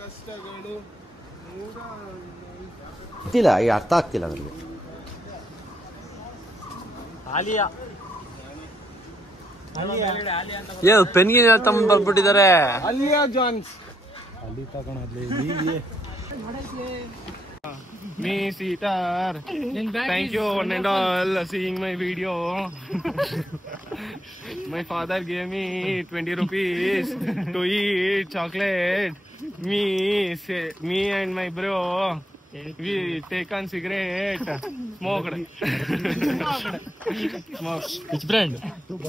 ಕಷ್ಟಗಳು ಗೊತ್ತಿಲ್ಲ, ಈಗ ಅರ್ಥ ಆಗ್ತಿಲ್ಲ ನನಗೆ. ಪೆನ್ಗಿನ ತಮ್ಮ ಬಂದ್ಬಿಟ್ಟಿದ್ದಾರೆ. ಅಲಿಯಾ ಜಾನ್ಸ್ ಅಲ್ಲಿ ತಗೊಂಡ್ಲಿ me Sitar, thank you one and all seeing my video. My father gave me 20 rupees to eat chocolate. Me and my bro, we take on cigarette, smoked. Which friend?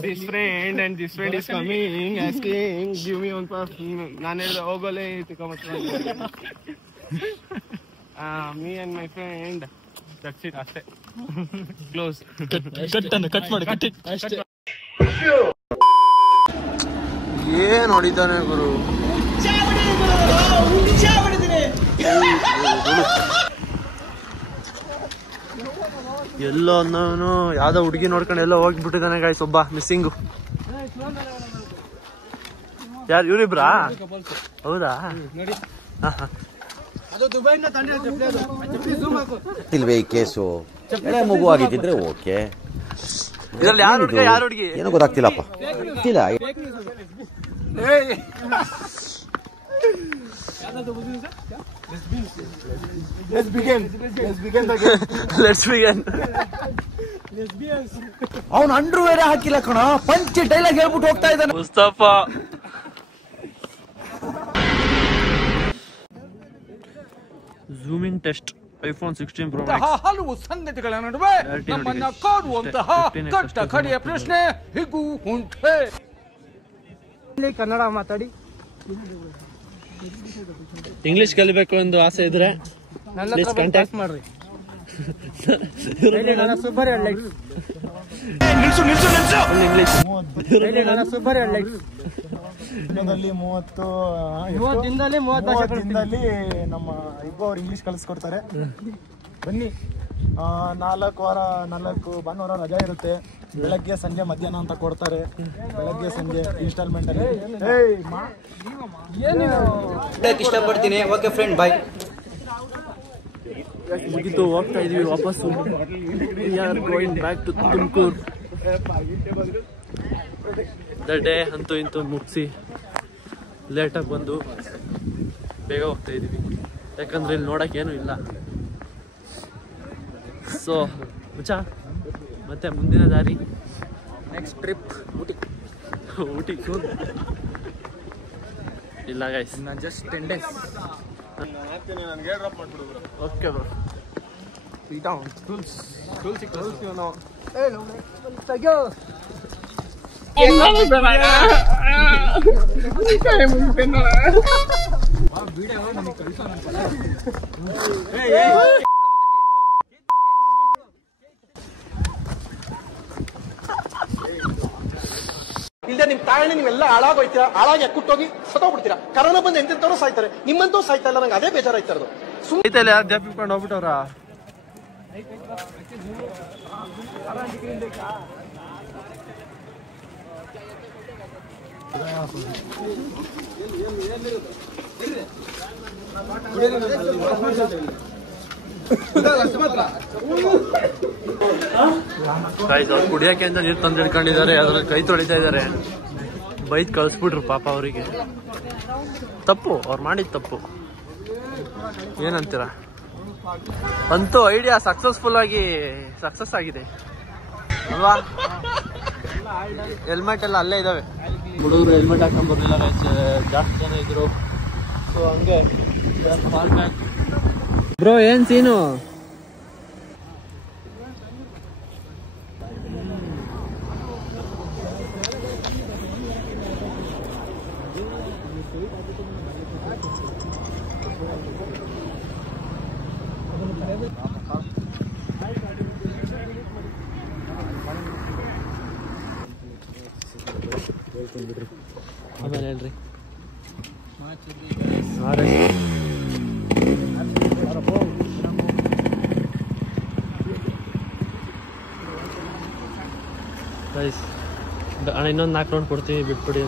This friend and this friend is coming asking, give me one puff. ನಾನು ಹೇಳಿದೆ ಹೋಗಲೇ me and my friend, that's it, ಅಷ್ಟೇ. Close. Cut ಮಾಡಿ ಏನ್ ಹೊಡಿತಾನೆ ಗುರು. ಎಲ್ಲೋ ಅನ್ನೋನು ಯಾವ್ದೋ ಹುಡುಗಿ ನೋಡ್ಕೊಂಡು ಎಲ್ಲೋ ಹೋಗ್ಬಿಟ್ಟಿದ್ದಾನೆ ಗಾಯ್ಸ್. ಒಬ್ಬ ಮಿಸ್ಸಿಂಗು. ಯಾರು ಇವ್ರಿಬ್ರಾ? ಹೌದಾ? ಇಲ್ವೇ ಈ ಕೇಸು ಎಳೆ ಮಗು ಆಗಿದ್ದಿದ್ರೆ ಓಕೆ. ಇದ್ರಲ್ಲಿ ಯಾರು ಹುಡುಗ ಯಾರು ಹುಡುಗಿ ಏನೋ ಗೊತ್ತಾಗ್ತಿಲ್ಲಪ್ಪ. ಗೊತ್ತಿಲ್ಲ. ಅವನು ಅಂಡ್ರೂ ಬೇರೆ ಹಾಕಿಲ್ಲ ಕಣ, ಪಂಚ್ ಡೈಲಾಗ್ ಹೇಳ್ಬಿಟ್ಟು ಹೋಗ್ತಾ ಇದ್ದಾನೆ Mustafa. Zooming test iPhone 16 Pro Max. ಹಲವು ಸಂಗತಿಗಳ ನಡುವೆ ನಮ್ಮನ್ನ ಕಾಡುವಂತಹ ಕಟ್ಟ ಕಡೆಯ ಪ್ರಶ್ನೆ ಹೀಗೂ ಉಂಟೆ. ಕನ್ನಡ ಮಾತಾಡಿ. ಇಂಗ್ಲಿಷ್ ಕಲಿಬೇಕು ಎಂದು ಆಸೆ ಇದ್ರೆ ಕಾಂಟ್ಯಾಕ್ಟ್ ಮಾಡ್ರಿ. ದಿನದಲ್ಲಿ 30 ದಿನದಲ್ಲಿ ನಮ್ಮ ಇಬ್ಬರು ಅವ್ರು ಇಂಗ್ಲಿಷ್ ಕಲಿಸ್ಕೊಡ್ತಾರೆ. ಬನ್ನಿ. 4 ಭಾನುವಾರ ರಜಾ ಇರುತ್ತೆ. ಬೆಳಗ್ಗೆ ಸಂಜೆ ಮಧ್ಯಾಹ್ನ ಅಂತ ಕೊಡ್ತಾರೆ. ಬೆಳಗ್ಗೆ ಸಂಜೆ ಇನ್ಸ್ಟಾಲ್ಮೆಂಟ್ ಅಲ್ಲಿ ಇಷ್ಟಪಡ್ತೀನಿ. ಓಕೆ ಫ್ರೆಂಡ್, ಬಾಯ್. ಮುಗಿತು, ಹೋಗ್ತಾ ಇದೀವಿ ವಾಪಸ್ಸು. We are going back to Tumakuru. The day ಅಂತೂ ಇಂತೂ ಮುಗಿಸಿ ಲೇಟಾಗಿ ಬಂದು ಬೇಗ ಹೋಗ್ತಾ ಇದೀವಿ. ಯಾಕಂದ್ರೆ ಇಲ್ಲಿ ನೋಡಕ್ಕೆ ಏನೂ ಇಲ್ಲ. ಸೊ ಮುಚ್ಚಾ ಮತ್ತೆ ಮುಂದಿನ ದಾರಿ ನೆಕ್ಸ್ಟ್ ಟ್ರಿಪ್ ಊಟಿ ಇಲ್ಲ guys, just 10 days. Okay bro. ಇಲ್ಲದೆ ನಿಮ್ ತಾಯಣ್ಣ ನೀವೆಲ್ಲ ಹಾಳಾಗೋಯ್ತೀರಾ, ಹಾಳಾಗಿ ಅಕ್ಕುಟ್ಟೋಗಿ ಸತ್ತೋಗ್ಬಿಡ್ತೀರಾ. ಕರೋನಾ ಬಂದು ಎಂತೆಂತವ್ರು ಸಾಯ್ತಾರೆ, ನಿಮ್ಮಂತೂ ಸಾಯ್ತಾ ಇಲ್ಲ. ನಂಗೆ ಅದೇ ಬೇಜಾರಾಯ್ತಾ ಇರೋದು. ಸುಮ್ಮನೆ ಯಾರು ಜಾಪಿಕೊಂಡು ಹೋಗ್ಬಿಟ್ಟವ್ರ. ಕುಡಿಯಕ್ಕೆ ಅಂತ ನೀರು ತಂದು ಹಿಡ್ಕೊಂಡಿದ್ದಾರೆ. ಅದ್ರಲ್ಲಿ ಕೈ ತೊಳಿತಾ ಇದ್ದಾರೆ. ಬೈದ್ ಕಳಿಸ್ಬಿಟ್ರು ಪಾಪ ಅವರಿಗೆ. ತಪ್ಪು, ಅವ್ರು ಮಾಡಿದ ತಪ್ಪು. ಏನಂತೀರ? ಅಂತೂ ಐಡಿಯಾ ಸಕ್ಸಸ್ಫುಲ್ ಆಗಿ ಸಕ್ಸಸ್ ಆಗಿದೆ ಅಲ್ವಾ? ಹೆಲ್ಮೆಟ್ ಎಲ್ಲ ಅಲ್ಲೇ ಇದಾವೆ. ಹುಡುಗರು ಹೆಲ್ಮೆಟ್ ಹಾಕೊಂಡ್ ಬರ್ಲಿಲ್ಲ, ಜಾಸ್ತಿ ಜನ ಇದ್ರು. ಸೊ ಹಂಗೆ ಬ್ರೋ ಏನ್ ಸೀನು? ಆಮೇಲೆ ಹೇಳ್ರಿ. ಅಣ್ಣ ಇನ್ನೊಂದು 4 ರೌಂಡ್ ಕೊಡ್ತೀವಿ, ಬಿಟ್ಬಿಡಿ.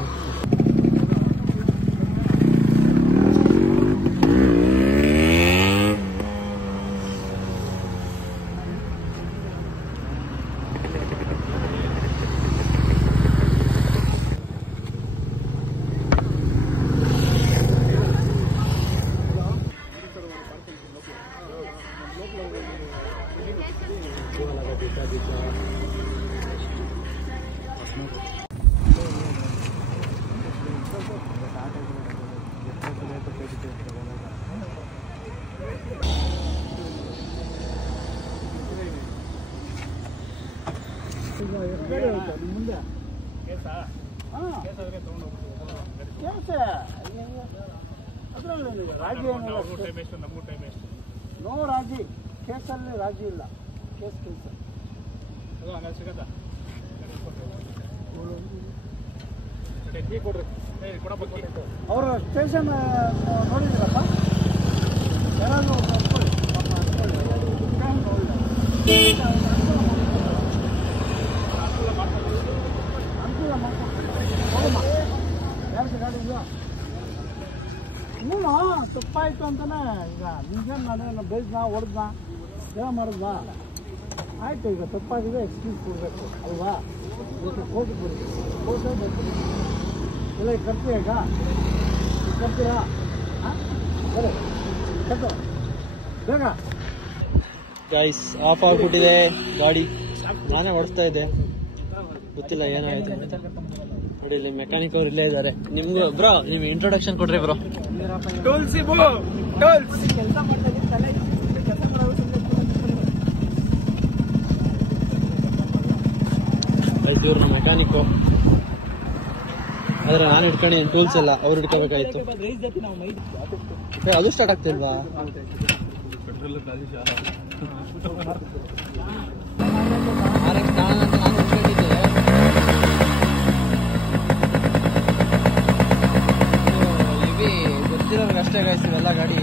ರಾಜಿ ನೋ ರಾಜಿ ಕೇಸಲ್ಲಿ ರಾಜಿ ಇಲ್ಲ ಕೇಸ್ ಅವರು ಸ್ಟೇಷನ್ ನೋಡಿದ್ರಪ್ಪ ಯಾರಾದ್ರೂ ಅನುಕೂಲ ಮಾಡ್ಕೊಡ್ತೀನಿ ಯಾರಿಗೆ ಗಾಡಿ ಇಲ್ಲ ನೀನು ತಪ್ಪಾಯ್ತು ಅಂತಾನೆ ಈಗ ನಿಜ ನಾನು ಬೈದ್ನ ಹೊಡೆದ್ನ ಏನೋ ಮಾಡಿದ್ನ ಆಯ್ತು ಈಗ ತಪ್ಪಾಗಿದೆ ಎಕ್ಸ್ಕ್ಯೂಸ್ ಕೊಡಬೇಕು ಅಲ್ವಾ ಕೋರ್ಟಿಗೆ ಬರಬೇಕು ಕೋರ್ಟೇ ಬೇಕು ಇಲ್ಲ ಈಗ ಕರ್ತೀಯ ಈಗ ಕರ್ತೀರಾ ಹಾಂ ಸರಿ ಕಟ್ಟು ಬೇಗ ಗೈಸ್ ಆಫ್ ಆಗ್ಬಿಟ್ಟಿದೆ ಗಾಡಿ. ನಾನೇ ಓಡಿಸ್ತಾ ಇದ್ದೆ, ಗೊತ್ತಿಲ್ಲ ಏನಾಯ್ತು ಅಂತ. ನೋಡಿ ಇಲ್ಲಿ ಮೆಕ್ಯಾನಿಕ್ ಅವ್ರು ಇಲ್ಲೇ ಇದ್ದಾರೆ. ನಿಮ್ಗೂ ಬ್ರೋ ನಿಮ್ಗೆ ಇಂಟ್ರೊಡಕ್ಷನ್ ಕೊಡ್ರಿ ಬ್ರೋ. ಟೋಲ್ಸಿ ಬೋ ಟೋಲ್ಸ್ ಕೆಲಸ ಮಾಡ್ತಾ ಇದ್ದೀನಿ ತಲೆ ಕೆಲಸ ಇವ್ರು ಮೆಕ್ಯಾನಿಕ್ಕು, ಆದ್ರೆ ನಾನು ಹಿಡ್ಕೊಂಡಿದ್ದೀನಿ ಟೂಲ್ಸ್ ಎಲ್ಲ, ಅವ್ರು ಹಿಡ್ಕೋಬೇಕಾಯ್ತು. ಅದು ಸ್ಟಾರ್ಟ್ ಆಗ್ತಿಲ್ವಾ? ಗೊತ್ತಿರೋರ್ಗೆ ಅಷ್ಟೇ ಗಾಯಿಸಿವೆಲ್ಲ ಗಾಡಿ.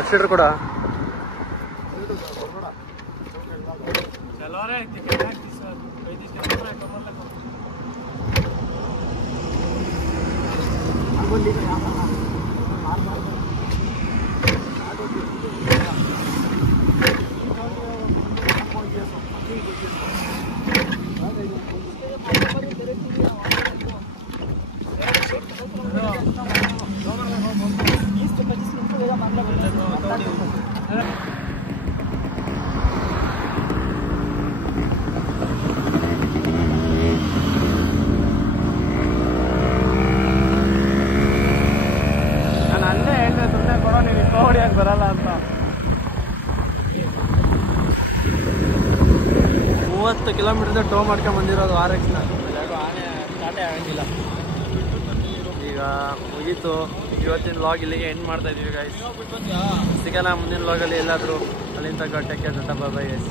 ಎಫ್ಸೀಟರ್ ಕೂಡ ಬರಲ್ಲ ಅಂತ. 30 ಕಿಲೋಮೀಟರ್ ಟೋ ಮಾಡ್ಕೊಂಡ್ ಬಂದಿರೋದು RX ನ. ಆನೆ ಸ್ಟಾರ್ಟೇ ಆಗಂಗಿಲ್ಲ. ಈಗ ಮುಗೀತು ಇವತ್ತಿನ ವ್ಲಾಗ್, ಇಲ್ಲಿಗೆ ಎಂಡ್ ಮಾಡ್ತಾ ಇದೀವಿ ಗೈಸ್. ಸಿಗೋಣ ಮುಂದಿನ ವ್ಲಾಗಲ್ಲಿ ಎಲ್ಲಾದ್ರೂ. ಅಲ್ಲಿಂದ take care, bye bye guys.